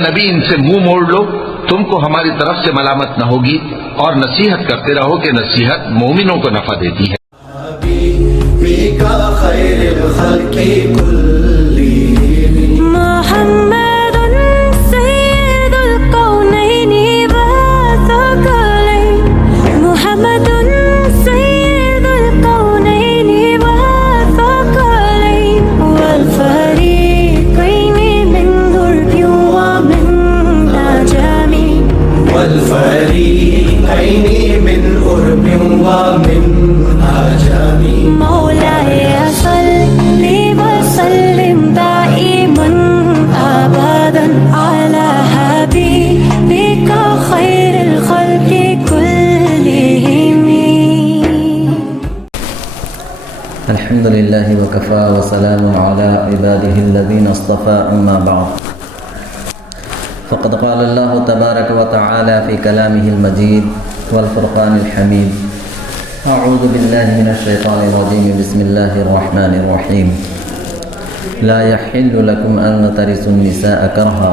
نبی ان سے منہ موڑ لو، تم کو ہماری طرف سے ملامت نہ ہوگی، اور نصیحت کرتے رہو کہ نصیحت مومنوں کو نفع دیتی ہے۔ محمد سید القونین والثقلین، محمد سید القونین والثقلین، والفریقین من عرب ومن عجم، والفریقین من عرب ومن عجم، مولاي صل وسلم دائما أبدا على حبيبك خير الخلق كلهم. الحمد لله وكفى وسلام على عباده الذين اصطفى، أما بعد، فقد قال الله تبارك وتعالى في كلامه المجيد والفرقان الحميد: أعوذ بالله من الشيطان الرجيم، بسم الله الرحمن الرحيم. لا يحل لكم أن ترثوا النساء كرها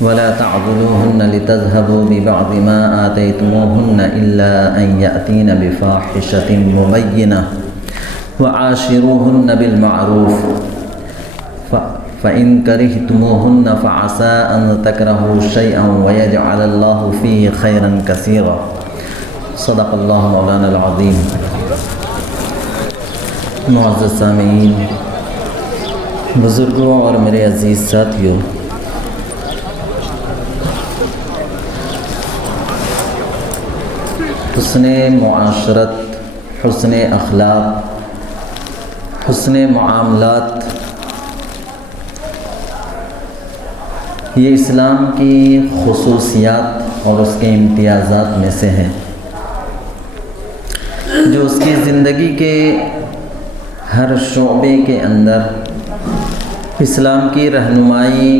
ولا تعضلوهن لتذهبوا ببعض ما آتيتموهن إلا أن يأتين بفاحشة مبينة وعاشروهن بالمعروف فإن كرهتموهن فعسى أن تكرهوا شيئا ويجعل الله فيه خيرا كثيرا. صدق اللہ مولانا العظیم. معزز سامعین، بزرگوں اور میرے عزیز ساتھیوں، حسن معاشرت، حسن اخلاق، حسن معاملات، یہ اسلام کی خصوصیات اور اس کے امتیازات میں سے ہیں، جو اس کی زندگی کے ہر شعبے کے اندر اسلام کی رہنمائی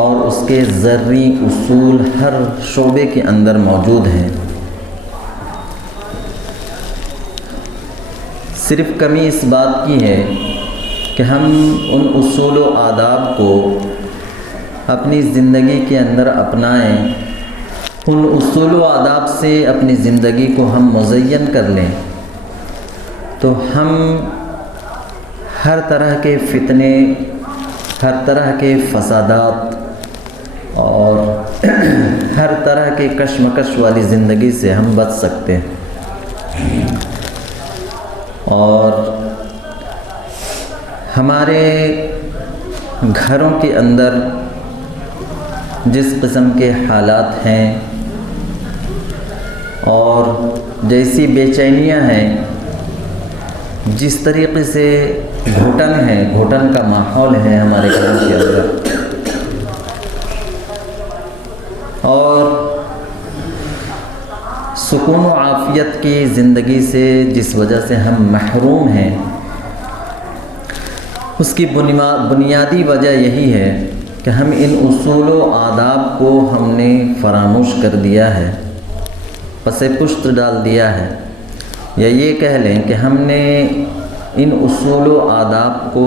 اور اس کے ذرّی اصول ہر شعبے کے اندر موجود ہیں۔ صرف کمی اس بات کی ہے کہ ہم ان اصول و آداب کو اپنی زندگی کے اندر اپنائیں، ان اصول و آداب سے اپنی زندگی کو ہم مزین کر لیں، تو ہم ہر طرح کے فتنے، ہر طرح کے فسادات اور ہر طرح کے کشمکش والی زندگی سے ہم بچ سکتے ہیں۔ اور ہمارے گھروں کے اندر جس قسم کے حالات ہیں اور جیسی بے چینیاں ہیں، جس طریقے سے گھٹن ہے، گھٹن کا ماحول ہے ہمارے گھروں کے اندر، اور سکون و عافیت کی زندگی سے جس وجہ سے ہم محروم ہیں، اس کی بنیادی وجہ یہی ہے کہ ہم ان اصول و آداب کو ہم نے فراموش کر دیا ہے، پس پشت ڈال دیا ہے، یا یہ کہہ لیں کہ ہم نے ان اصول و آداب کو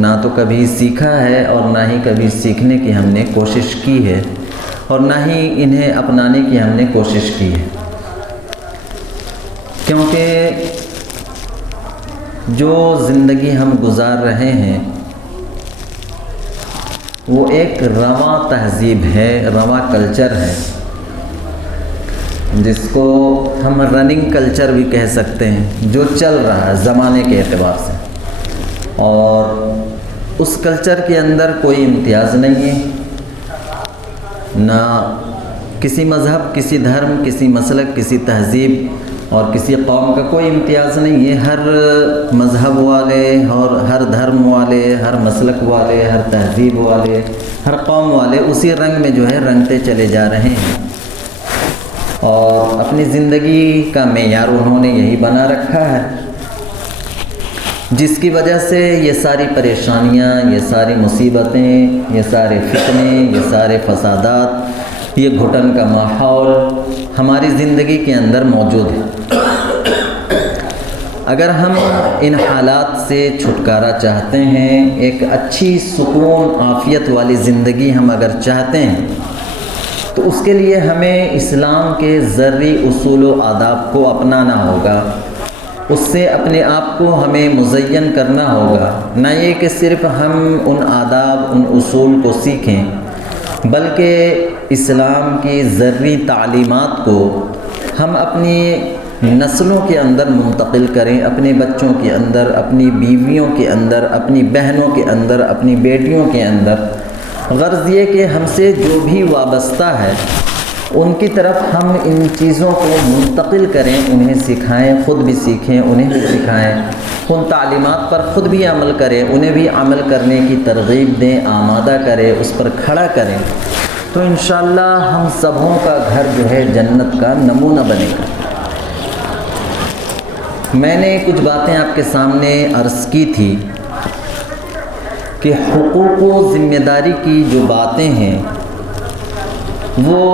نہ تو کبھی سیکھا ہے اور نہ ہی کبھی سیکھنے کی ہم نے کوشش کی ہے، اور نہ ہی انہیں اپنانے کی ہم نے کوشش کی ہے، کیونکہ جو زندگی ہم گزار رہے ہیں وہ ایک رواں تہذیب ہے، رواں کلچر ہے، جس کو ہم رننگ کلچر بھی کہہ سکتے ہیں، جو چل رہا ہے زمانے کے اعتبار سے، اور اس کلچر کے اندر کوئی امتیاز نہیں ہے، نہ کسی مذہب، کسی دھرم، کسی مسلک، کسی تہذیب اور کسی قوم کا کوئی امتیاز نہیں ہے۔ ہر مذہب والے اور ہر دھرم والے، ہر مسلک والے، ہر تہذیب والے، ہر قوم والے اسی رنگ میں جو ہے رنگتے چلے جا رہے ہیں، اور اپنی زندگی کا معیار انہوں نے یہی بنا رکھا ہے، جس کی وجہ سے یہ ساری پریشانیاں، یہ ساری مصیبتیں، یہ سارے فتنے، یہ سارے فسادات، یہ گھٹن کا ماحول ہماری زندگی کے اندر موجود ہے۔ اگر ہم ان حالات سے چھٹکارا چاہتے ہیں، ایک اچھی سکون عافیت والی زندگی ہم اگر چاہتے ہیں، تو اس کے لیے ہمیں اسلام کے ذرعی اصول و آداب کو اپنانا ہوگا، اس سے اپنے آپ کو ہمیں مزین کرنا ہوگا۔ نہ یہ کہ صرف ہم ان آداب، ان اصول کو سیکھیں، بلکہ اسلام کی ذرعی تعلیمات کو ہم اپنی نسلوں کے اندر منتقل کریں، اپنے بچوں کے اندر، اپنی بیویوں کے اندر، اپنی بہنوں کے اندر، اپنی بیٹیوں کے اندر۔ غرض یہ کہ ہم سے جو بھی وابستہ ہے ان کی طرف ہم ان چیزوں کو منتقل کریں، انہیں سکھائیں، خود بھی سیکھیں، انہیں بھی سکھائیں، ان تعلیمات پر خود بھی عمل کریں، انہیں بھی عمل کرنے کی ترغیب دیں، آمادہ کریں، اس پر کھڑا کریں، تو انشاءاللہ ہم سبوں کا گھر جو ہے جنت کا نمونہ بنے گا۔ میں نے کچھ باتیں آپ کے سامنے عرض کی تھی کہ حقوق و ذمہ داری کی جو باتیں ہیں وہ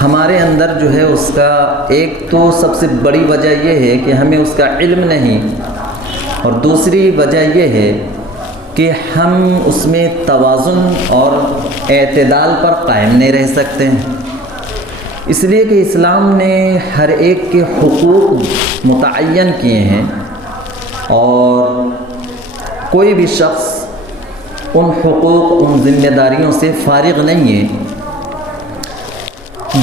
ہمارے اندر جو ہے اس کا ایک تو سب سے بڑی وجہ یہ ہے کہ ہمیں اس کا علم نہیں، اور دوسری وجہ یہ ہے کہ ہم اس میں توازن اور اعتدال پر قائم نہیں رہ سکتے ہیں، اس لیے کہ اسلام نے ہر ایک کے حقوق متعین کیے ہیں، اور کوئی بھی شخص ان حقوق، ان ذمہ داریوں سے فارغ نہیں ہے۔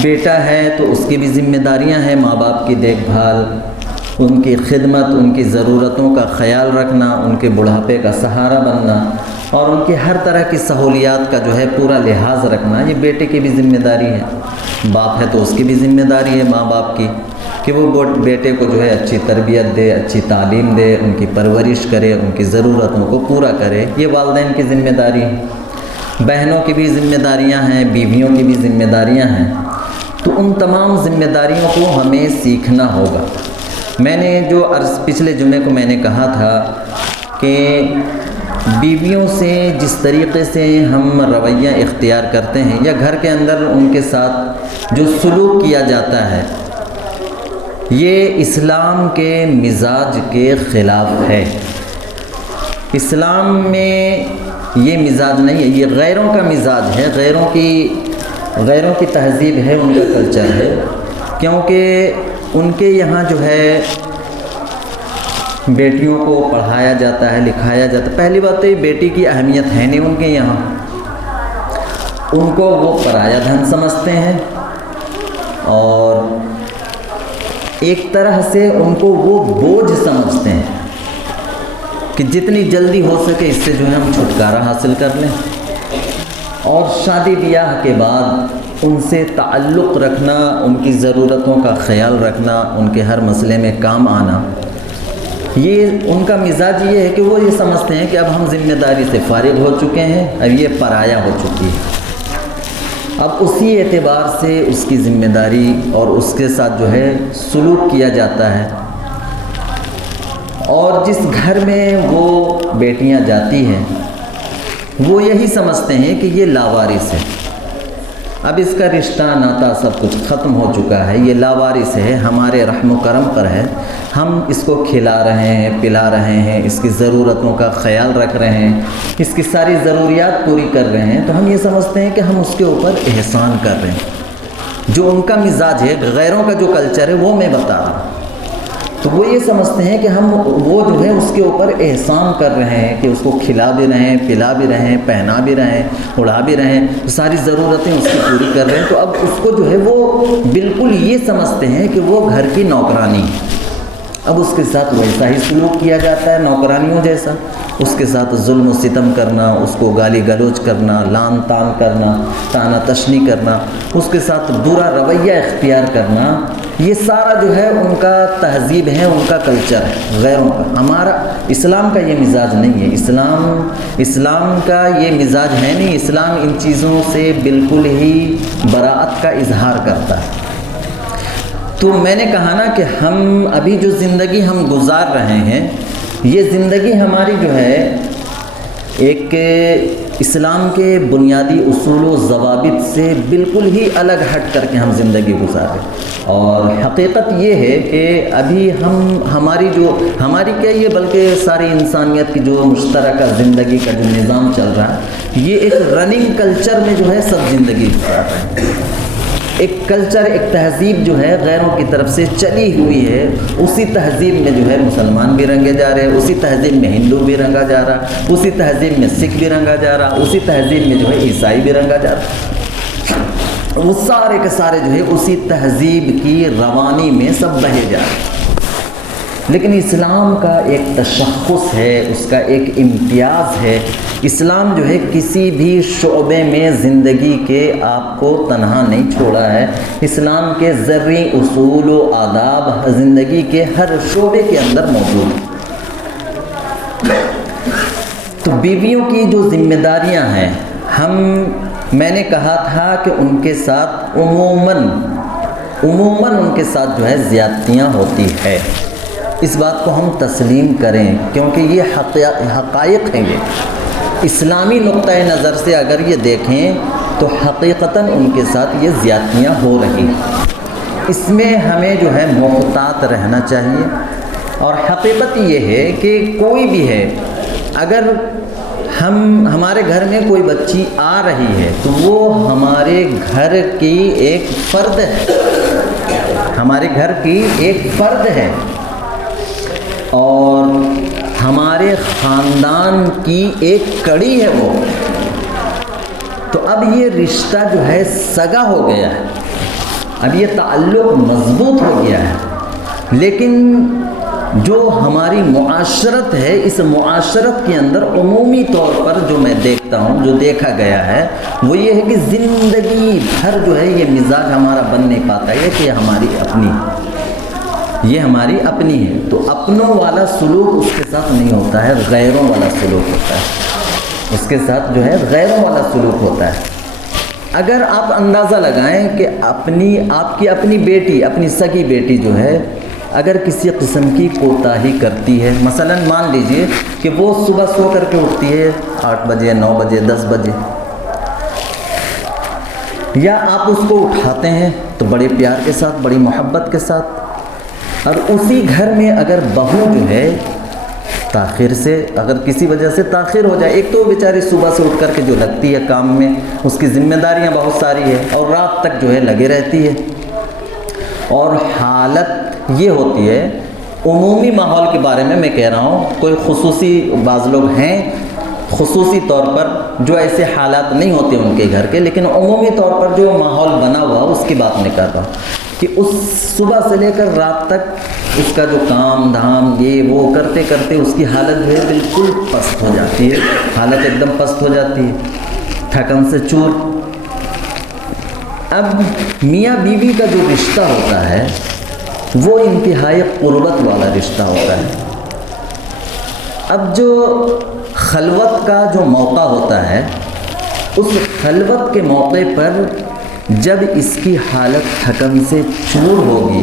بیٹا ہے تو اس کی بھی ذمہ داریاں ہیں، ماں باپ کی دیکھ بھال، ان کی خدمت، ان کی ضرورتوں کا خیال رکھنا، ان کے بڑھاپے کا سہارا بننا، اور ان کی ہر طرح کی سہولیات کا جو ہے پورا لحاظ رکھنا، یہ بیٹے کی بھی ذمہ داری ہے۔ باپ ہے تو اس کی بھی ذمہ داری ہے ماں باپ کی کہ وہ بیٹے کو جو ہے اچھی تربیت دے، اچھی تعلیم دے، ان کی پرورش کرے، ان کی ضرورتوں کو پورا کرے، یہ والدین کی ذمہ داری ہے۔ بہنوں کی بھی ذمہ داریاں ہیں، بیویوں کی بھی ذمہ داریاں ہیں، تو ان تمام ذمہ داریوں کو ہمیں سیکھنا ہوگا۔ میں نے جو عرض پچھلے جمعے کو میں نے کہا تھا کہ بیویوں سے جس طریقے سے ہم رویہ اختیار کرتے ہیں یا گھر کے اندر ان کے ساتھ جو سلوک کیا جاتا ہے، یہ اسلام کے مزاج کے خلاف ہے۔ اسلام میں یہ مزاج نہیں ہے، یہ غیروں کا مزاج ہے، غیروں کی تہذیب ہے، ان کا کلچر ہے، کیونکہ ان کے یہاں جو ہے بیٹیوں کو پڑھایا جاتا ہے، لکھایا جاتا ہے۔ پہلی بات تو یہ بیٹی کی اہمیت ہے نہیں ان کے یہاں، ان کو وہ پرایا دھن سمجھتے ہیں، اور ایک طرح سے ان کو وہ بوجھ سمجھتے ہیں کہ جتنی جلدی ہو سکے اس سے جو ہے ہم چھٹکارا حاصل کر لیں، اور شادی بیاہ کے بعد ان سے تعلق رکھنا، ان کی ضرورتوں کا خیال رکھنا، ان کے ہر مسئلے میں کام آنا، یہ ان کا مزاج یہ ہے کہ وہ یہ سمجھتے ہیں کہ اب ہم ذمہ داری سے فارغ ہو چکے ہیں، اب یہ پرایا ہو چکی ہے۔ اب اسی اعتبار سے اس کی ذمہ داری اور اس کے ساتھ جو ہے سلوک کیا جاتا ہے، اور جس گھر میں وہ بیٹیاں جاتی ہیں وہ یہی سمجھتے ہیں کہ یہ لاوارث ہے، اب اس کا رشتہ ناتا سب کچھ ختم ہو چکا ہے، یہ لاوارث ہے، ہمارے رحم و کرم پر ہے، ہم اس کو کھلا رہے ہیں، پلا رہے ہیں، اس کی ضرورتوں کا خیال رکھ رہے ہیں، اس کی ساری ضروریات پوری کر رہے ہیں، تو ہم یہ سمجھتے ہیں کہ ہم اس کے اوپر احسان کر رہے ہیں۔ جو ان کا مزاج ہے، غیروں کا جو کلچر ہے وہ میں بتا رہا ہوں، تو وہ یہ سمجھتے ہیں کہ ہم وہ جو ہے اس کے اوپر احسان کر رہے ہیں کہ اس کو کھلا بھی رہے ہیں، پلا بھی رہے ہیں، پہنا بھی رہے ہیں، اڑا بھی رہے ہیں، ساری ضرورتیں اس کی پوری کر رہے ہیں، تو اب اس کو جو ہے وہ بالکل یہ سمجھتے ہیں کہ وہ گھر کی نوکرانی ہے۔ اب اس کے ساتھ ویسا ہی سلوک کیا جاتا ہے نوکرانیوں جیسا، اس کے ساتھ ظلم و ستم کرنا، اس کو گالی گلوچ کرنا، لان تان کرنا، تانا تشنی کرنا، اس کے ساتھ برا رویہ اختیار کرنا، یہ سارا جو ہے ان کا تہذیب ہے، ان کا کلچر ہے غیروں کا۔ ہمارا اسلام کا یہ مزاج نہیں ہے، اسلام کا یہ مزاج ہے نہیں، اسلام ان چیزوں سے بالکل ہی براءت کا اظہار کرتا ہے۔ تو میں نے کہا نا کہ ہم ابھی جو زندگی ہم گزار رہے ہیں، یہ زندگی ہماری جو ہے ایک اسلام کے بنیادی اصول و ضوابط سے بالکل ہی الگ ہٹ کر کے ہم زندگی گزارے. اور حقیقت یہ ہے کہ ابھی ہماری کیا یہ بلکہ ساری انسانیت کی جو مشترکہ زندگی کا جو نظام چل رہا ہے، یہ ایک رننگ کلچر میں جو ہے سب زندگی گزار رہے ہیں. ایک کلچر، ایک تہذیب جو ہے غیروں کی طرف سے چلی ہوئی ہے، اسی تہذیب میں جو ہے مسلمان بھی رنگے جا رہے ہیں، اسی تہذیب میں ہندو بھی رنگا جا رہا، اسی تہذیب میں سکھ بھی رنگا جا رہا، اسی تہذیب میں جو ہے عیسائی بھی رنگا جا رہا. وہ سارے کے سارے جو ہے اسی تہذیب کی روانی میں سب بہے جا رہے ہیں. لیکن اسلام کا ایک تشخص ہے، اس کا ایک امتیاز ہے. اسلام جو ہے کسی بھی شعبے میں زندگی کے آپ کو تنہا نہیں چھوڑا ہے. اسلام کے ذرّی اصول و آداب زندگی کے ہر شعبے کے اندر موجود ہیں. تو بیویوں کی جو ذمہ داریاں ہیں، میں نے کہا تھا کہ ان کے ساتھ عموماً ان کے ساتھ جو ہے زیادتیاں ہوتی ہے. اس بات کو ہم تسلیم کریں کیونکہ یہ حقائق ہیں. یہ اسلامی نقطۂ نظر سے اگر یہ دیکھیں تو حقیقتاً ان کے ساتھ یہ زیادتیاں ہو رہی ہیں. اس میں ہمیں جو ہے محتاط رہنا چاہیے. اور حقیقت یہ ہے کہ کوئی بھی ہے، اگر ہمارے گھر میں کوئی بچی آ رہی ہے تو وہ ہمارے گھر کی ایک فرد ہے، ہمارے گھر کی ایک فرد ہے اور ہمارے خاندان کی ایک کڑی ہے وہ. تو اب یہ رشتہ جو ہے سگا ہو گیا ہے، اب یہ تعلق مضبوط ہو گیا ہے. لیکن جو ہماری معاشرت ہے، اس معاشرت کے اندر عمومی طور پر جو میں دیکھتا ہوں، جو دیکھا گیا ہے، وہ یہ ہے کہ زندگی بھر جو ہے یہ مزاج ہمارا بن نہیں پاتا ہے کہ یہ ہماری اپنی ہے. تو اپنوں والا سلوک اس کے ساتھ نہیں ہوتا ہے، غیروں والا سلوک ہوتا ہے. اس کے ساتھ جو ہے غیروں والا سلوک ہوتا ہے. اگر آپ اندازہ لگائیں کہ آپ کی اپنی بیٹی، اپنی سگی بیٹی جو ہے اگر کسی قسم کی کوتاہی کرتی ہے، مثلا مان لیجئے کہ وہ صبح سو کر کے اٹھتی ہے 8 بجے، 9 بجے، 10 بجے، یا آپ اس کو اٹھاتے ہیں تو بڑے پیار کے ساتھ، بڑی محبت کے ساتھ، اور اسی گھر میں اگر بہو جو ہے تاخیر سے، اگر کسی وجہ سے تاخیر ہو جائے، ایک تو بیچاری صبح سے اٹھ کر کے جو لگتی ہے کام میں، اس کی ذمہ داریاں بہت ساری ہے اور رات تک جو ہے لگے رہتی ہے. اور حالت یہ ہوتی ہے، عمومی ماحول کے بارے میں کہہ رہا ہوں، کوئی خصوصی بعض لوگ ہیں خصوصی طور پر جو ایسے حالات نہیں ہوتے ان کے گھر کے، لیکن عمومی طور پر جو ماحول بنا ہوا اس کی بات نہیں کر رہا ہوں کہ اس صبح سے لے کر رات تک اس کا جو کام دھام یہ وہ کرتے کرتے اس کی حالت جو ہے بالکل پست ہو جاتی ہے، حالت ایک دم پست ہو جاتی ہے، تھکن سے چور. اب میاں بیوی کا جو رشتہ ہوتا ہے وہ انتہائی قربت والا رشتہ ہوتا ہے. اب جو خلوت کا جو موقع ہوتا ہے، اس خلوت کے موقع پر جب اس کی حالت تھکن سے چور ہوگی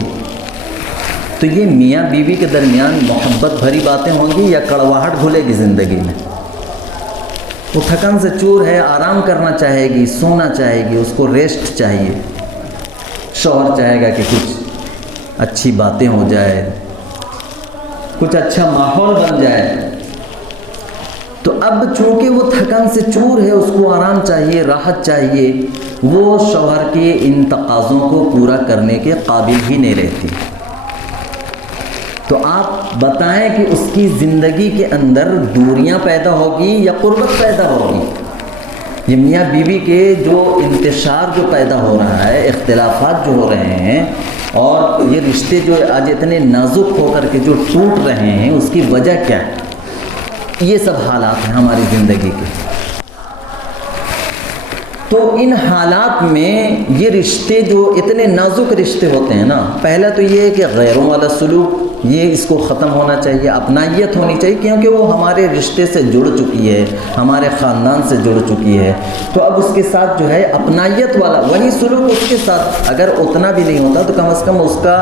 تو یہ میاں بیوی کے درمیان محبت بھری باتیں ہوں گی یا کڑواہٹ گھلے گی زندگی میں؟ وہ تھکن سے چور ہے، آرام کرنا چاہے گی، سونا چاہے گی، اس کو ریسٹ چاہیے. شوہر چاہے گا کہ کچھ اچھی باتیں ہو جائے، کچھ اچھا ماحول بن جائے. تو اب چونکہ وہ تھکن سے چور ہے، اس کو آرام چاہیے، راحت چاہیے، وہ شوہر کے ان تقاضوں کو پورا کرنے کے قابل ہی نہیں رہتی. تو آپ بتائیں کہ اس کی زندگی کے اندر دوریاں پیدا ہوگی یا قربت پیدا ہوگی؟ یہ میاں بیوی کے جو انتشار جو پیدا ہو رہا ہے، اختلافات جو ہو رہے ہیں، اور یہ رشتے جو آج اتنے نازک ہو کر کے جو ٹوٹ رہے ہیں، اس کی وجہ کیا ہے؟ یہ سب حالات ہیں ہماری زندگی کے. تو ان حالات میں یہ رشتے جو اتنے نازک رشتے ہوتے ہیں نا، پہلا تو یہ ہے کہ غیروں والا سلوک، یہ اس کو ختم ہونا چاہیے، اپنائیت ہونی چاہیے، کیونکہ وہ ہمارے رشتے سے جڑ چکی ہے، ہمارے خاندان سے جڑ چکی ہے۔ تو اب اس کے ساتھ جو ہے اپنائیت والا وہی سلوک اس کے ساتھ اگر اتنا بھی نہیں ہوتا تو کم از کم اس کا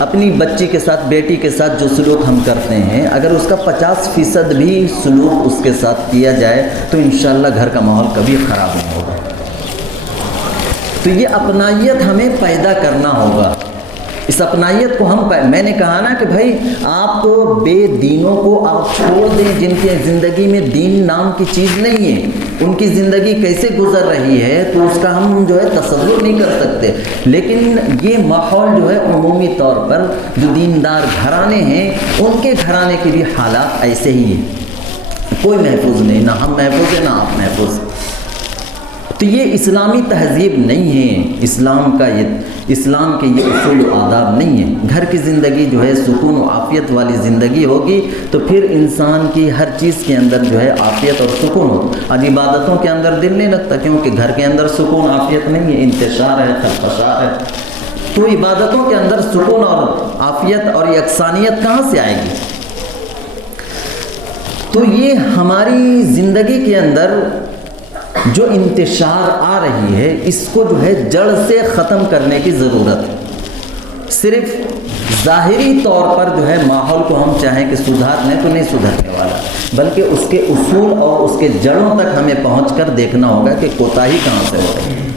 اپنی بچی کے ساتھ، بیٹی کے ساتھ جو سلوک ہم کرتے ہیں، اگر اس کا 50% بھی سلوک اس کے ساتھ کیا جائے تو انشاءاللہ گھر کا ماحول کبھی خراب نہیں ہوگا۔ تو یہ اپنائیت ہمیں پیدا کرنا ہوگا۔ اس اپنائیت کو میں نے کہا نا کہ بھائی آپ کو بے دینوں کو آپ چھوڑ دیں، جن کی زندگی میں دین نام کی چیز نہیں ہے، ان کی زندگی کیسے گزر رہی ہے تو اس کا ہم جو ہے تصور نہیں کر سکتے، لیکن یہ ماحول جو ہے عمومی طور پر جو دیندار گھرانے ہیں ان کے گھرانے کے بھی حالات ایسے ہی ہیں، کوئی محفوظ نہیں، نہ ہم محفوظ ہیں نہ آپ محفوظ ہیں۔ تو یہ اسلامی تہذیب نہیں ہے، اسلام کے یہ اصول و آداب نہیں ہے۔ گھر کی زندگی جو ہے سکون و عافیت والی زندگی ہوگی تو پھر انسان کی ہر چیز کے اندر جو ہے عافیت اور سکون ہو۔ اب عبادتوں کے اندر دل نہیں لگتا کیونکہ گھر کے اندر سکون عافیت نہیں ہے، انتشار ہے، خلفشار ہے، تو عبادتوں کے اندر سکون اور عافیت اور یکسانیت کہاں سے آئے گی؟ تو یہ ہماری زندگی کے اندر جو انتشار آ رہی ہے اس کو جو ہے جڑ سے ختم کرنے کی ضرورت ہے۔ صرف ظاہری طور پر جو ہے ماحول کو ہم چاہیں کہ سدھار لیں تو نہیں سدھرنے والا، بلکہ اس کے اصول اور اس کے جڑوں تک ہمیں پہنچ کر دیکھنا ہوگا کہ کوتاہی کہاں سے ہو رہی ہے۔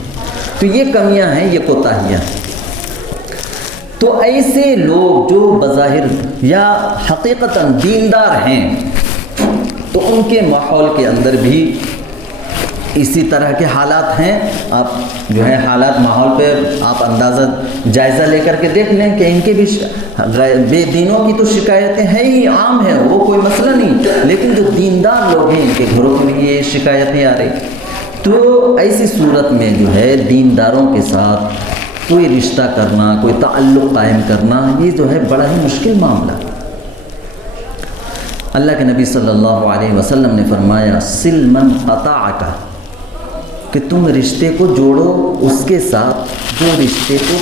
تو یہ کمیاں ہیں، یہ کوتاہیاں ہیں۔ تو ایسے لوگ جو بظاہر یا حقیقتاً دیندار ہیں تو ان کے ماحول کے اندر بھی اسی طرح کے حالات ہیں۔ آپ جو ہے حالات ماحول پہ آپ اندازہ جائزہ لے کر کے دیکھ لیں کہ ان کے بھی بے دینوں کی تو شکایتیں ہیں ہی، عام ہیں، وہ کوئی مسئلہ نہیں، لیکن جو دیندار لوگ ہیں ان کے گھروں میں بھی یہ شکایتیں آ رہی۔ تو ایسی صورت میں جو ہے دینداروں کے ساتھ کوئی رشتہ کرنا، کوئی تعلق قائم کرنا، یہ جو ہے بڑا ہی مشکل معاملہ۔ اللہ کے نبی صلی اللہ علیہ وسلم نے فرمایا سل من قطعک، کہ تم رشتے کو جوڑو اس کے ساتھ جو رشتے کو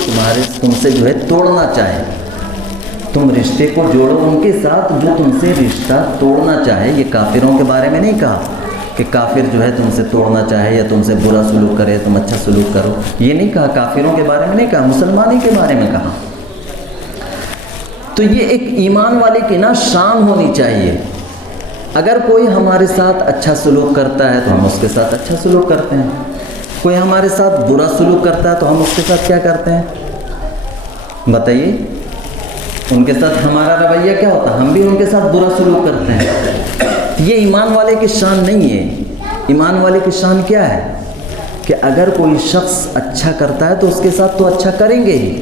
تم سے جو ہے توڑنا چاہے، تم رشتے کو جوڑو ان کے ساتھ جو تم سے رشتہ توڑنا چاہے۔ یہ کافروں کے بارے میں نہیں کہا کہ کافر جو ہے تم سے توڑنا چاہے یا تم سے برا سلوک کرے تم اچھا سلوک کرو، یہ نہیں کہا، کافروں کے بارے میں نہیں کہا، مسلمانی کے بارے میں کہا۔ تو یہ ایک ایمان والے کی نا شان ہونی چاہیے، اگر کوئی ہمارے ساتھ اچھا سلوک کرتا ہے تو ہم اس کے ساتھ اچھا سلوک کرتے ہیں، کوئی ہمارے ساتھ برا سلوک کرتا ہے تو ہم اس کے ساتھ کیا کرتے ہیں؟ بتائیے، ان کے ساتھ ہمارا رویہ کیا ہوتا ہے؟ ہم بھی ان کے ساتھ برا سلوک کرتے ہیں۔ یہ ایمان والے کی شان نہیں ہے۔ ایمان والے کی شان کیا ہے کہ اگر کوئی شخص اچھا کرتا ہے تو اس کے ساتھ تو اچھا کریں گے ہی،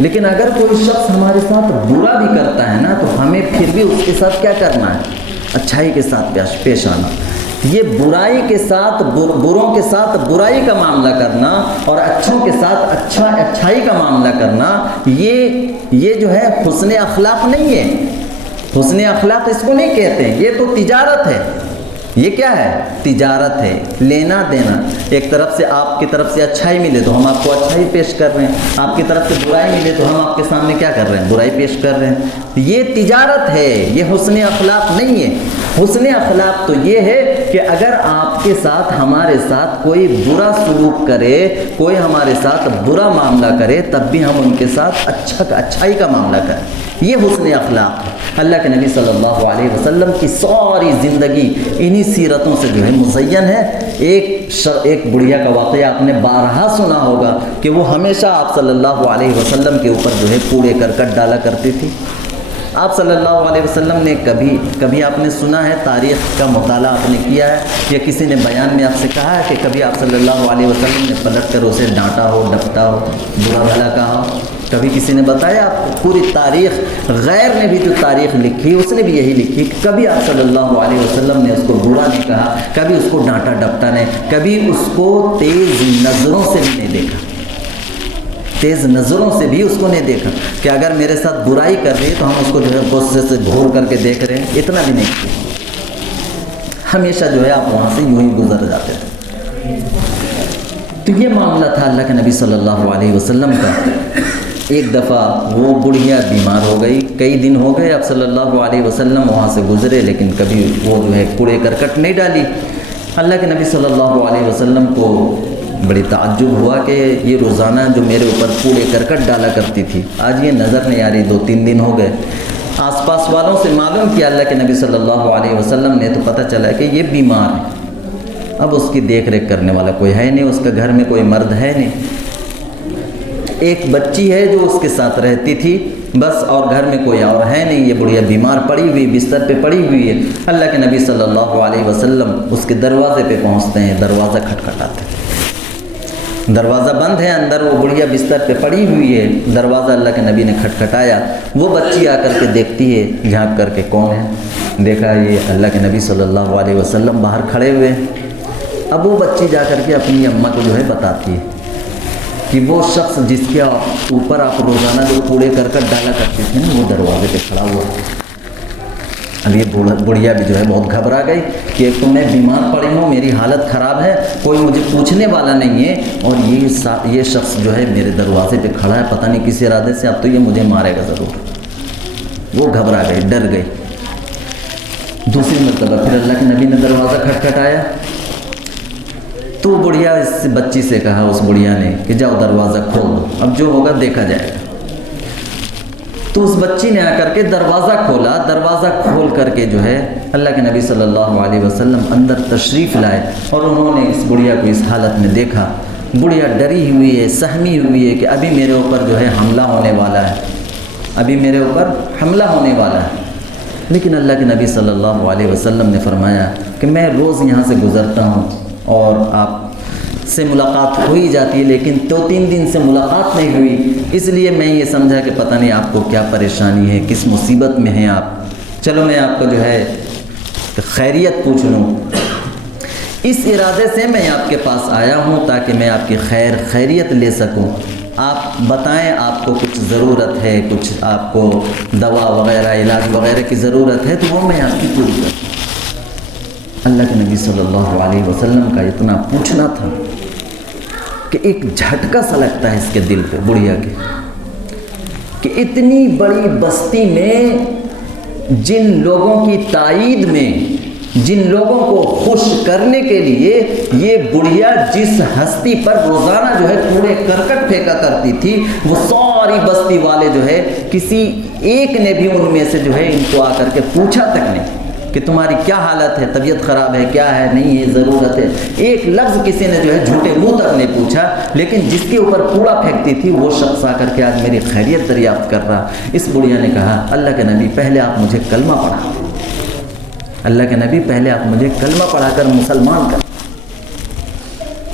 لیکن اگر کوئی شخص ہمارے ساتھ برا بھی کرتا ہے نا تو ہمیں پھر بھی اس کے ساتھ کیا کرنا ہے؟ اچھائی کے ساتھ پیش آنا۔ یہ برائی کے ساتھ بروں کے ساتھ برائی کا معاملہ کرنا اور اچھوں کے ساتھ اچھائی کا معاملہ کرنا، یہ جو ہے حسن اخلاق نہیں ہے۔ حسن اخلاق اس کو نہیں کہتے ہیں، یہ تو تجارت ہے۔ یہ کیا ہے؟ تجارت ہے، لینا دینا۔ ایک طرف سے آپ کی طرف سے اچھائی ملے تو ہم آپ کو اچھائی پیش کر رہے ہیں، آپ کی طرف سے برائی ملے تو ہم آپ کے سامنے کیا کر رہے ہیں؟ برائی پیش کر رہے ہیں۔ یہ تجارت ہے، یہ حسن اخلاق نہیں ہے۔ حسن اخلاق تو یہ ہے کہ اگر آپ کے ساتھ ہمارے ساتھ کوئی برا سلوک کرے، کوئی ہمارے ساتھ برا معاملہ کرے، تب بھی ہم ان کے ساتھ اچھائی کا معاملہ کریں، یہ حسن اخلاق ہے۔ اللہ کے نبی صلی اللہ علیہ وسلم کی ساری زندگی انہی سیرتوں سے جو ہے مزین ہے۔ ایک بڑھیا کا واقعہ آپ نے بارہا سنا ہوگا کہ وہ ہمیشہ آپ صلی اللہ علیہ وسلم کے اوپر جو ہے کوڑے کرکٹ ڈالا کرتی تھی۔ آپ صلی اللہ علیہ وسلم نے کبھی آپ نے سنا ہے، تاریخ کا مطالعہ آپ نے کیا ہے یا کسی نے بیان میں آپ سے کہا ہے کہ کبھی آپ صلی اللہ علیہ وسلم نے پلٹ کر اسے ڈانٹا ہو، ڈپٹا ہو، برا بھلا کہا ہو؟ کبھی کسی نے بتایا آپ کو؟ پوری تاریخ، غیر نے بھی جو تاریخ لکھی اس نے بھی یہی لکھی کہ کبھی آپ صلی اللہ علیہ وسلم نے اس کو برا نہیں کہا، کبھی اس کو ڈانٹا ڈپٹا نہیں، کبھی اس کو تیز نظروں سے بھی نہیں دیکھا، تیز نظروں سے بھی اس کو نہیں دیکھا کہ اگر میرے ساتھ برائی کر رہی ہے تو ہم اس کو جو ہے غصے سے گھور کر کے دیکھ رہے ہیں، اتنا بھی نہیں کیا۔ ہمیشہ جو ہے آپ وہاں سے یوں ہی گزر جاتے تھے۔ تو یہ معاملہ تھا اللہ کے نبی صلی اللہ علیہ وسلم کا ایک دفعہ وہ بڑھیا بیمار ہو گئی، کئی دن ہو گئے آپ صلی اللہ علیہ وسلم وہاں سے گزرے، لیکن کبھی وہ جو ہے کوڑے کرکٹ نہیں ڈالی۔ اللہ کے نبی صلی اللہ علیہ وسلم کو بڑی تعجب ہوا کہ یہ روزانہ جو میرے اوپر کوڑے کرکٹ ڈالا کرتی تھی، آج یہ نظر نہیں آ رہی، 2-3 دن ہو گئے۔ آس پاس والوں سے معلوم کیا اللہ کے نبی صلی اللہ علیہ وسلم نے، تو پتہ چلا کہ یہ بیمار ہے، اب اس کی دیکھ ریکھ کرنے والا کوئی ہے نہیں، اس کے گھر میں کوئی مرد ہے نہیں، ایک بچی ہے جو اس کے ساتھ رہتی تھی بس، اور گھر میں کوئی اور ہے نہیں، یہ بڑھیا بیمار پڑی ہوئی بستر پہ پڑی ہوئی ہے۔ اللہ کے نبی صلی اللہ علیہ وسلم اس کے دروازے پہ پہنچتے ہیں، دروازہ کھٹکھٹاتے ہیں، دروازہ بند ہے، اندر وہ بڑھیا بستر پہ پڑی ہوئی ہے، دروازہ اللہ کے نبی نے کھٹکھٹایا، وہ بچی آ کر کے دیکھتی ہے، جھانک کر کے کون ہے، دیکھا یہ اللہ کے نبی صلی اللہ علیہ وسلم باہر کھڑے ہوئے ہیں۔ اب وہ بچی جا کر کے اپنی اماں کو جو ہے بتاتی ہے کہ وہ شخص جس کے اوپر آپ روزانہ جو کوڑے کرکٹ ڈالا کرتے تھے نا، وہ دروازے پہ کھڑا ہوا۔ اب یہ بڑھیا بھی جو ہے بہت گھبرا گئی کہ ایک تو میں بیمار پڑی ہوں، میری حالت خراب ہے، کوئی مجھے پوچھنے والا نہیں ہے، اور یہ شخص جو ہے میرے دروازے پہ کھڑا ہے، پتہ نہیں کس ارادے سے، اب تو یہ مجھے مارے گا ضرور۔ وہ گھبرا گئی، ڈر گئی۔ دوسری مرتبہ پھر اللہ کے نبی نے دروازہ کھٹکھٹایا، تو بڑھیا اس بچی سے کہا، اس بڑھیا نے، کہ جاؤ دروازہ کھول دو، اب جو ہوگا دیکھا جائے گا۔ تو اس بچی نے آ کر کے دروازہ کھولا، دروازہ کھول کر کے جو ہے اللہ کے نبی صلی اللہ علیہ وسلم اندر تشریف لائے، اور انہوں نے اس بڑھیا کو اس حالت میں دیکھا۔ بڑھیا ڈری ہوئی ہے، سہمی ہوئی ہے کہ ابھی میرے اوپر جو ہے حملہ ہونے والا ہے، ابھی میرے اوپر حملہ ہونے والا ہے۔ لیکن اللہ کے نبی صلی اللہ علیہ وسلم نے فرمایا کہ میں روز یہاں سے گزرتا ہوں اور آپ سے ملاقات ہو ہی جاتی ہے، لیکن 2-3 دن سے ملاقات نہیں ہوئی، اس لیے میں یہ سمجھا کہ پتہ نہیں آپ کو کیا پریشانی ہے، کس مصیبت میں ہیں آپ، چلو میں آپ کو جو ہے خیریت پوچھ لوں۔ اس ارادے سے میں آپ کے پاس آیا ہوں تاکہ میں آپ کی خیریت لے سکوں۔ آپ بتائیں آپ کو کچھ ضرورت ہے، کچھ آپ کو دوا وغیرہ علاج وغیرہ کی ضرورت ہے تو وہ میں آپ کی پوری کروں۔ اللہ کے نبی صلی اللہ علیہ وسلم کا اتنا پوچھنا تھا کہ ایک جھٹکا سا لگتا ہے اس کے دل پہ، بڑھیا کے، کہ اتنی بڑی بستی میں جن لوگوں کی تائید میں، جن لوگوں کو خوش کرنے کے لیے یہ بڑھیا جس ہستی پر روزانہ جو ہے کوڑے کرکٹ پھینکا کرتی تھی، وہ ساری بستی والے جو ہے کسی ایک نے بھی ان میں سے جو ہے ان کو آ کر کے پوچھا تک نہیں کہ تمہاری کیا حالت ہے، طبیعت خراب ہے، کیا ہے، نہیں ہے، ضرورت ہے، ایک لفظ کسی نے جو ہے جھوٹے منہ تک نہیں پوچھا۔ لیکن جس کے اوپر کوڑا پھینکتی تھی وہ شخص آ کر کے آج میری خیریت دریافت کر رہا۔ اس بڑھیا نے کہا اللہ کے نبی پہلے آپ مجھے کلمہ پڑھا، اللہ کے نبی پہلے آپ مجھے کلمہ پڑھا کر مسلمان کر۔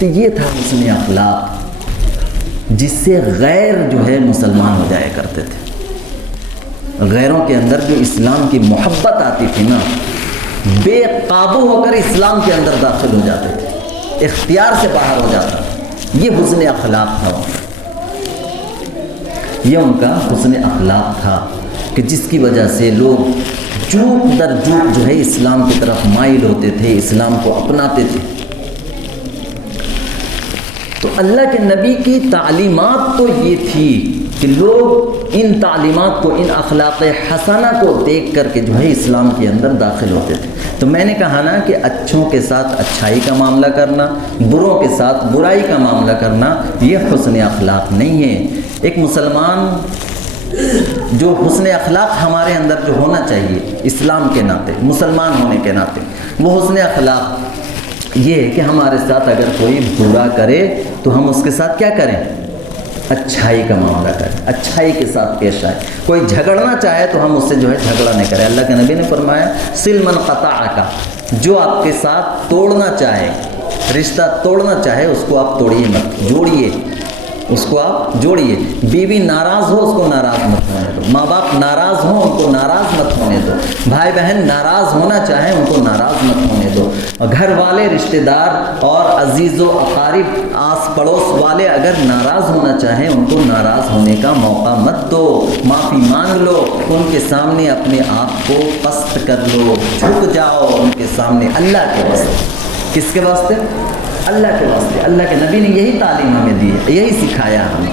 تو یہ تھا حسن اخلاق جس سے غیر جو ہے مسلمان ہو جایا کرتے تھے۔ غیروں کے اندر جو اسلام کی محبت آتی تھی نا، بے قابو ہو کر اسلام کے اندر داخل ہو جاتے تھے، اختیار سے باہر ہو جاتا۔ یہ حسن اخلاق تھا، یہ ان کا حسن اخلاق تھا کہ جس کی وجہ سے لوگ جوک در جوک جو ہے اسلام کی طرف مائل ہوتے تھے، اسلام کو اپناتے تھے۔ تو اللہ کے نبی کی تعلیمات تو یہ تھی کہ لوگ ان تعلیمات کو، ان اخلاق حسنہ کو دیکھ کر کے جو ہے اسلام کے اندر داخل ہوتے تھے۔ تو میں نے کہا نا کہ اچھوں کے ساتھ اچھائی کا معاملہ کرنا، بروں کے ساتھ برائی کا معاملہ کرنا، یہ حسن اخلاق نہیں ہے۔ ایک مسلمان جو حسن اخلاق ہمارے اندر جو ہونا چاہیے اسلام کے ناطے، مسلمان ہونے کے ناطے، وہ حسن اخلاق یہ ہے کہ ہمارے ساتھ اگر کوئی برا کرے تو ہم اس کے ساتھ کیا کریں؟ اچھائی کا معاملہ کریں، اچھائی کے ساتھ پیش آئے۔ کوئی جھگڑنا چاہے تو ہم اس سے جو ہے جھگڑا نہیں کریں۔ اللہ کے نبی نے فرمایا سل من قطعک، جو آپ کے ساتھ توڑنا چاہے، رشتہ توڑنا چاہے، اس کو آپ توڑیے مت، جوڑیے، اس کو آپ جوڑیے۔ بیوی ناراض ہو اس کو ناراض مت ہونے دو، ماں باپ ناراض ہوں ان کو ناراض مت ہونے دو، بھائی بہن ناراض ہونا چاہیں ان کو ناراض مت ہونے دو، گھر والے، رشتہ دار اور عزیز و اقارب، آس پڑوس والے اگر ناراض ہونا چاہیں ان کو ناراض ہونے کا موقع مت دو، معافی مانگ لو، ان کے سامنے اپنے آپ کو پست کر لو، جھک جاؤ ان کے سامنے اللہ کے واسطے۔ کس کے واسطے؟ اللہ کے واسطے۔ اللہ کے نبی نے یہی تعلیم ہمیں دی ہے، یہی سکھایا ہمیں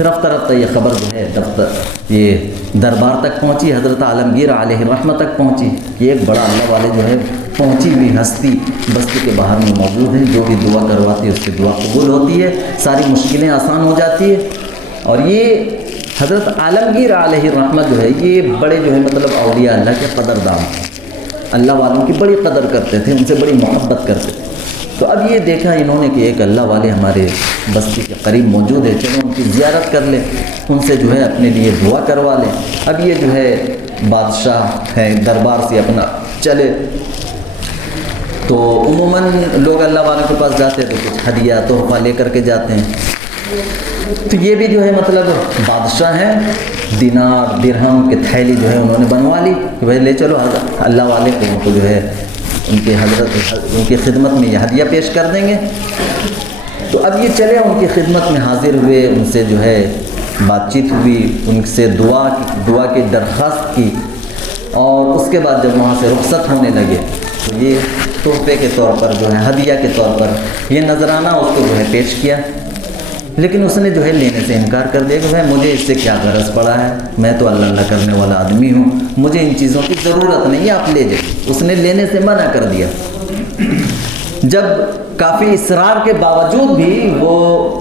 رفتہ رفتہ یہ خبر جو ہے یہ دربار تک پہنچی، حضرت عالمگیر علیہ الرحمہ تک پہنچی کہ ایک بڑا اللہ والے جو ہے پہنچی ہوئی ہستی بستی کے باہر میں موجود ہے، جو بھی دعا کرواتی ہے اس کی دعا قبول ہوتی ہے، ساری مشکلیں آسان ہو جاتی ہے۔ اور یہ حضرت عالمگیر علیہ الرحمہ جو ہے یہ بڑے جو ہے مطلب اولیاء اللہ کے قدردان تھے، اللہ والوں کی بڑی قدر کرتے تھے، ان سے بڑی محبت کرتے تھے۔ تو اب یہ دیکھا انہوں نے کہ ایک اللہ والے ہمارے بستی کے قریب موجود ہے، چلو ان کی زیارت کر لیں، ان سے جو ہے اپنے لیے دعا کروا لیں۔ اب یہ جو ہے بادشاہ ہیں، دربار سے اپنا چلے تو عموماً لوگ اللہ والوں کے پاس جاتے تو کچھ ہدیہ تحفہ لے کر کے جاتے ہیں، تو یہ بھی جو ہے مطلب بادشاہ ہیں، دینار درہم کے تھیلی جو ہے انہوں نے بنوا لی کہ بھائی لے چلو اللہ والے کو، ان کو جو ہے ان کی خدمت میں یہ ہدیہ پیش کر دیں گے۔ تو اب یہ چلے ان کی خدمت میں حاضر ہوئے، ان سے جو ہے بات چیت ہوئی، ان سے دعا کی درخواست کی، اور اس کے بعد جب وہاں سے رخصت ہونے لگے تو یہ تحفے کے طور پر جو ہے ہدیہ کے طور پر یہ نذرانہ اس کو جو ہے پیش کیا، لیکن اس نے جو ہے لینے سے انکار کر دیا کہ بھائی مجھے اس سے کیا غرض پڑا ہے، میں تو اللہ کرنے والا آدمی ہوں، مجھے ان چیزوں کی ضرورت نہیں ہے، آپ لے جائیں۔ اس نے لینے سے منع کر دیا۔ جب کافی اصرار کے باوجود بھی وہ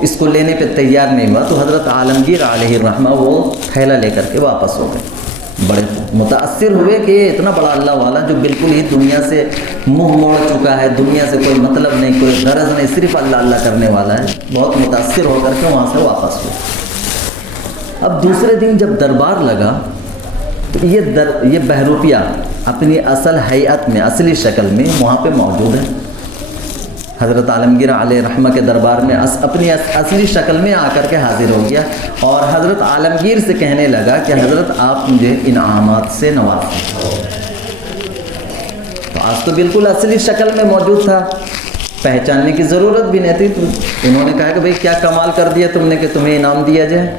اس کو لینے پہ تیار نہیں ہوا تو حضرت عالمگیر علیہ الرحمہ وہ تھیلا لے کر کے واپس ہو گئے۔ بڑے متاثر ہوئے کہ اتنا بڑا اللہ والا جو بالکل ہی دنیا سے منہ موڑ چکا ہے، دنیا سے کوئی مطلب نہیں، کوئی غرض نہیں، صرف اللہ کرنے والا ہے، بہت متاثر ہو کر کے وہاں سے واپس ہوئے۔ اب دوسرے دن جب دربار لگا تو یہ بہروپیہ اپنی اصل حیات میں، اصلی شکل میں وہاں پہ موجود ہے۔ حضرت عالمگیر علیہ الرحمہ کے دربار میں اپنی اصلی شکل میں آ کر کے حاضر ہو گیا، اور حضرت عالمگیر سے کہنے لگا کہ حضرت آپ مجھے انعامات سے نوازیں۔ تو آج تو بالکل اصلی شکل میں موجود تھا، پہچاننے کی ضرورت بھی نہیں تھی۔ تو انہوں نے کہا کہ بھئی کیا کمال کر دیا تم نے کہ تمہیں انعام دیا جائے؟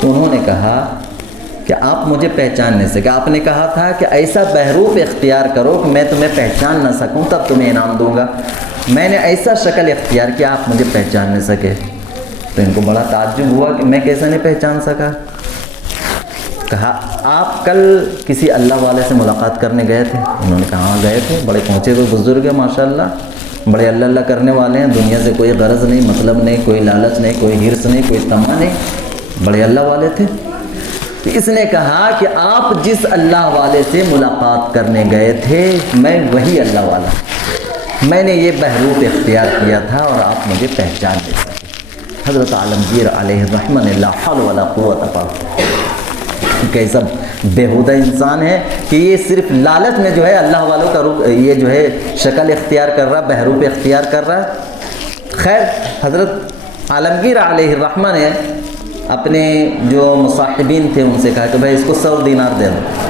تو انہوں نے کہا کہ آپ مجھے پہچان نہیں سکے، آپ نے کہا تھا کہ ایسا بہروپ اختیار کرو کہ میں تمہیں پہچان نہ سکوں، تب تمہیں انعام دوں گا۔ میں نے ایسا شکل اختیار کیا آپ مجھے پہچان نہیں سکے۔ تو ان کو بڑا تعجب ہوا کہ میں کیسے نہیں پہچان سکا۔ کہا آپ کل کسی اللہ والے سے ملاقات کرنے گئے تھے؟ انہوں نے کہا ہاں گئے تھے، بڑے پہنچے ہوئے بزرگ ہیں ماشاءاللہ، بڑے اللہ کرنے والے ہیں، دنیا سے کوئی غرض نہیں، مطلب نہیں، کوئی لالچ نہیں، کوئی ہرس نہیں، کوئی طمع نہیں، بڑے اللہ والے تھے۔ تو اس نے کہا کہ آپ جس اللہ والے سے ملاقات کرنے گئے تھے میں وہی اللہ والا، میں نے یہ بہروپ اختیار کیا تھا اور آپ مجھے پہچان نہیں سکے۔ حضرت عالمگیر علیہ الرحمہ نے لا حول ولا قوت پا، کیسا بےہودہ انسان ہے کہ یہ صرف لالچ میں جو ہے اللہ والوں کا روپ یہ جو ہے شکل اختیار کر رہا، بہروپ اختیار کر رہا ہے۔ خیر حضرت عالمگیر علیہ الرحمہ نے اپنے جو مصاحبین تھے ان سے کہا کہ بھائی اس کو 100 دینار دے دو۔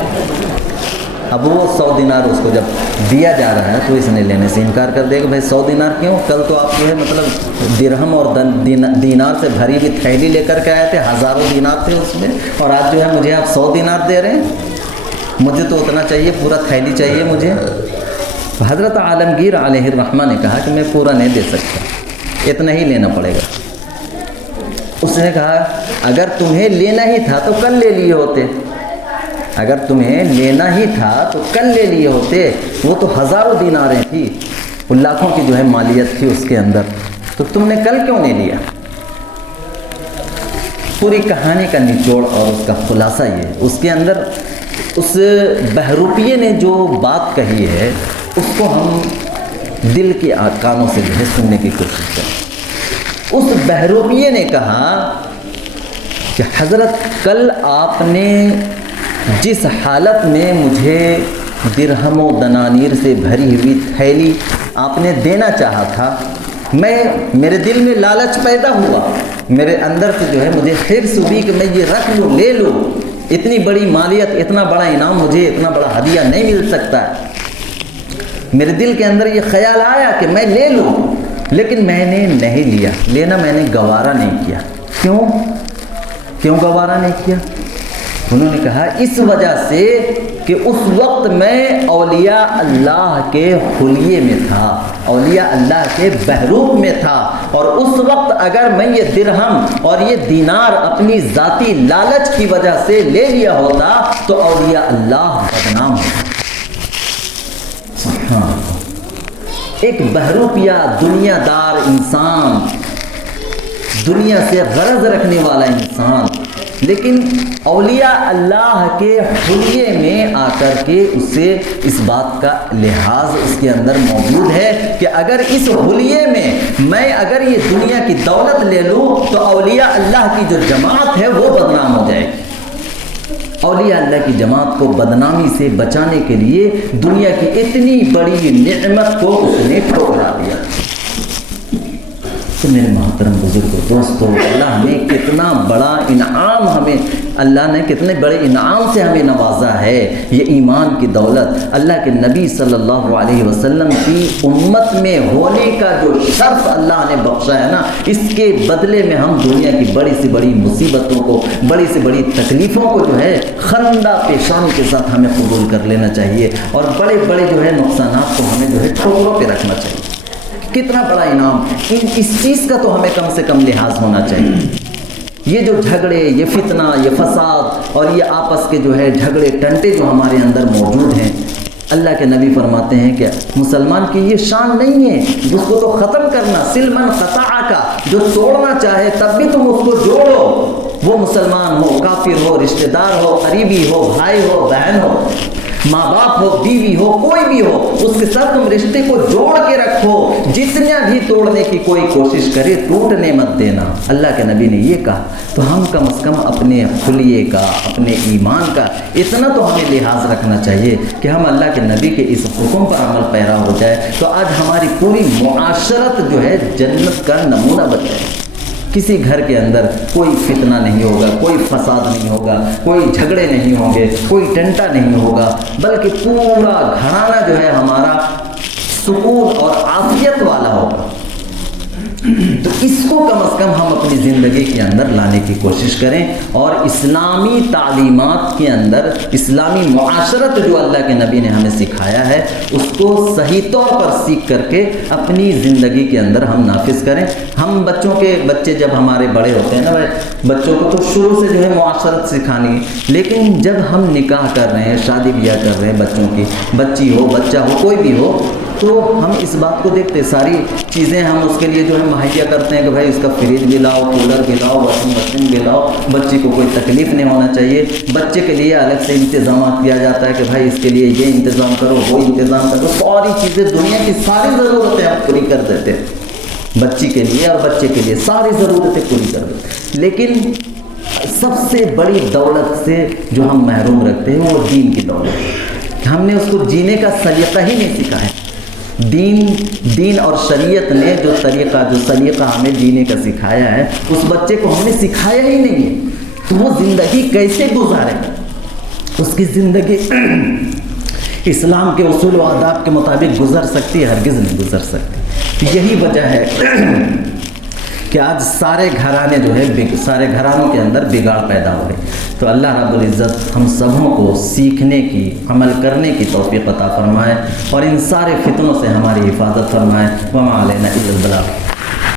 اب وہ 100 دینار اس کو جب دیا جا رہا ہے تو اس نے لینے سے انکار کر دیا کہ بھائی 100 دینار کیوں؟ کل تو آپ جو ہے مطلب درہم اور دینار سے بھری ہوئی تھیلی لے کر کے آئے تھے، ہزاروں دینار تھے اس میں، اور آج جو ہے مجھے آپ 100 دینار دے رہے ہیں؟ مجھے تو اتنا چاہیے، پورا تھیلی چاہیے مجھے۔ حضرت عالمگیر علیہ الرحمہ نے کہا کہ میں پورا نہیں دے سکتا، اتنا ہی لینا پڑے گا۔ اس نے کہا اگر تمہیں لینا ہی تھا تو کل لے لیے ہوتے، اگر تمہیں لینا ہی تھا تو کل لے لیے ہوتے، وہ تو ہزاروں دیناریں تھی، وہ لاکھوں کی جو ہے مالیت تھی اس کے اندر، تو تم نے کل کیوں نہیں لیا؟ پوری کہانی کا نچوڑ اور اس کا خلاصہ یہ، اس کے اندر اس بہروپیے نے جو بات کہی ہے اس کو ہم دل کے کانوں سے جو ہے سننے کی کوشش کریں۔ اس بہروپیے نے کہا کہ حضرت کل آپ نے جس حالت میں مجھے درہم و دنانیر سے بھری ہوئی تھیلی آپ نے دینا چاہا تھا، میرے دل میں لالچ پیدا ہوا، میرے اندر سے جو ہے مجھے حرص ہوئی کہ میں یہ رکھ لوں، لے لوں، اتنی بڑی مالیت، اتنا بڑا انعام، مجھے اتنا بڑا ہدیہ نہیں مل سکتا ہے۔ میرے دل کے اندر یہ خیال آیا کہ میں لے لوں، لیکن میں نے نہیں لیا، لینا میں نے گوارا نہیں کیا۔ کیوں گوارا نہیں کیا؟ انہوں نے کہا اس وجہ سے کہ اس وقت میں اولیاء اللہ کے حلیے میں تھا، اولیاء اللہ کے بحروب میں تھا، اور اس وقت اگر میں یہ درہم اور یہ دینار اپنی ذاتی لالچ کی وجہ سے لے لیا ہوتا تو اولیاء اللہ بدنام ہوتا۔ سبحان اللہ، ایک بحروپیہ دنیا دار انسان، دنیا سے غرض رکھنے والا انسان، لیکن اولیاء اللہ کے حلیے میں آ کر کے اسے اس بات کا لحاظ اس کے اندر موجود ہے کہ اگر اس حلیے میں اگر یہ دنیا کی دولت لے لوں تو اولیاء اللہ کی جو جماعت ہے وہ بدنام ہو جائے گی۔ اولیاء اللہ کی جماعت کو بدنامی سے بچانے کے لیے دنیا کی اتنی بڑی نعمت کو اس نے ٹھکرا دیا۔ تو میرے محترم بزرگوں، دوستوں، اللہ نے کتنا بڑا انعام اللہ نے کتنے بڑے انعام سے ہمیں نوازا ہے۔ یہ ایمان کی دولت، اللہ کے نبی صلی اللہ علیہ وسلم کی امت میں ہونے کا جو شرف اللہ نے بخشا ہے نا، اس کے بدلے میں ہم دنیا کی بڑی سے بڑی مصیبتوں کو، بڑی سے بڑی تکلیفوں کو جو ہے خندہ پیشانی کے ساتھ ہمیں قبول کر لینا چاہیے، اور بڑے بڑے جو ہے نقصانات کو ہمیں جو ہے ٹھوکروں پہ رکھنا چاہیے۔ کتنا بڑا انعام، اس چیز کا تو ہمیں کم سے کم لحاظ ہونا چاہیے۔ یہ جو جھگڑے، یہ فتنہ، یہ فساد اور یہ آپس کے جو ہے جھگڑے ٹنٹے جو ہمارے اندر موجود ہیں، اللہ کے نبی فرماتے ہیں کہ مسلمان کی یہ شان نہیں ہے اس کو تو ختم کرنا، سلمن قطع کا، جو توڑنا چاہے تب بھی تم اس کو جوڑو، وہ مسلمان ہو، کافر ہو، رشتہ دار ہو، قریبی ہو، بھائی ہو، بہن ہو، ماں باپ ہو، بیوی ہو، کوئی بھی ہو، اس کے ساتھ تم رشتے کو جوڑ کے رکھو، جتنا بھی توڑنے کی کوئی کوشش کرے ٹوٹنے مت دینا، اللہ کے نبی نے یہ کہا۔ تو ہم کم از کم اپنے خلیے کا، اپنے ایمان کا اتنا تو ہمیں لحاظ رکھنا چاہیے کہ ہم اللہ کے نبی کے اس حکم پر عمل پیرا ہو جائے تو آج ہماری پوری معاشرت جو ہے جنت کا نمونہ بن جائے۔ کسی گھر کے اندر کوئی فتنہ نہیں ہوگا، کوئی فساد نہیں ہوگا، کوئی جھگڑے نہیں ہوں گے، کوئی ٹنٹا نہیں ہوگا، بلکہ پورا گھرانہ جو ہے ہمارا سکون اور عافیت والا ہوگا۔ تو اس کو کم از کم ہم اپنی زندگی کے اندر لانے کی کوشش کریں، اور اسلامی تعلیمات کے اندر اسلامی معاشرت جو اللہ کے نبی نے ہمیں سکھایا ہے اس کو صحیح طور پر سیکھ کر کے اپنی زندگی کے اندر ہم نافذ کریں۔ ہم بچے جب ہمارے بڑے ہوتے ہیں نا بھائی، بچوں کو تو شروع سے جو ہے معاشرت سکھانی ہے، لیکن جب ہم نکاح کر رہے ہیں، شادی بیاہ کر رہے ہیں بچوں کی، بچی ہو، بچہ ہو، کوئی بھی ہو، تو ہم اس بات کو دیکھتے، ساری چیزیں ہم اس کے لیے جو ہے مہیا کرتے ہیں کہ بھائی اس کا فریج بھی لاؤ، کولر بھی لاؤ، واشنگ مشین بھی لاؤ، بچے کو کوئی تکلیف نہیں ہونا چاہیے، بچے کے لیے الگ سے انتظامات کیا جاتا ہے کہ بھائی اس کے لیے یہ انتظام کرو، وہ انتظام کرو، ساری چیزیں، دنیا کی ساری ضرورتیں ہم پوری کر دیتے ہیں بچی کے لیے، اور بچے کے لیے ساری ضرورتیں پوری کر دیتے، لیکن سب سے بڑی دولت سے جو ہم محروم رکھتے ہیں وہ دین کی دولت۔ ہم نے اس کو جینے کا سلیقہ ہی نہیں سکھایا۔ دین اور شریعت نے جو سلیقہ ہمیں جینے کا سکھایا ہے اس بچے کو ہم نے سکھایا ہی نہیں ہے، تو وہ زندگی کیسے گزارے؟ اس کی زندگی اسلام کے اصول و آداب کے مطابق گزر سکتی ہے؟ ہرگز نہیں گزر سکتی۔ یہی وجہ ہے کہ آج سارے گھرانے جو ہے، سارے گھرانوں کے اندر بگاڑ پیدا ہو گئی۔ تو اللہ رب العزت ہم سبوں کو سیکھنے کی، عمل کرنے کی توفیق عطا فرمائے، اور ان سارے فتنوں سے ہماری حفاظت فرمائے۔ وما علینا الا البلاغ۔